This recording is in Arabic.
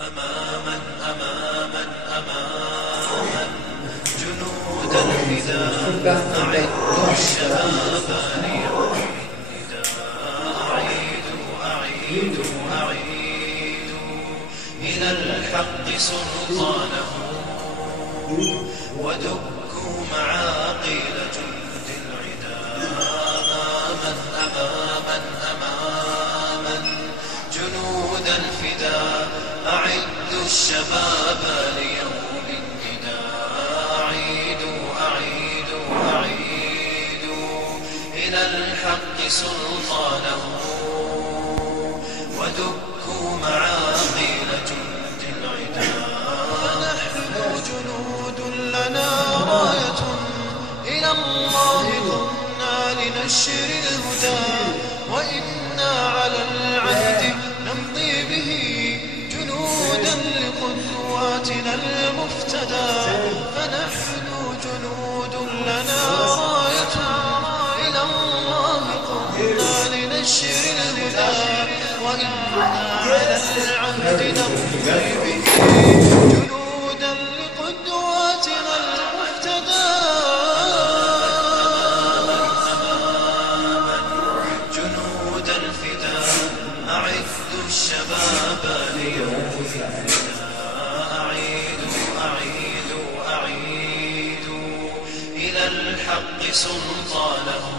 أماما أماما أماما جنود الفداء أعدوا الشباب ليوم النداء أعيدوا إلى الحق سلطانه ودكوا معاقل جند العدا أماما جنود الفداء أعدوا الشباب ليوم النداء أعيدوا إلى الحق سلطانه ودكوا معاقل جند العدا فنحن جنود لنا راية إلى الله قمنا لنشر الهدى وإنا على العهد نمضي به جنودا لقدواتنا المفتدى فنحن جنود لنا راية إلى الله قمنا لنشر الهدى وإنا على العهد نمضي به جنودا لقدواتنا المفتدى جنود الفداء أعدوا الشباب ليوم النداء أعيدوا إلى الحق سلطانه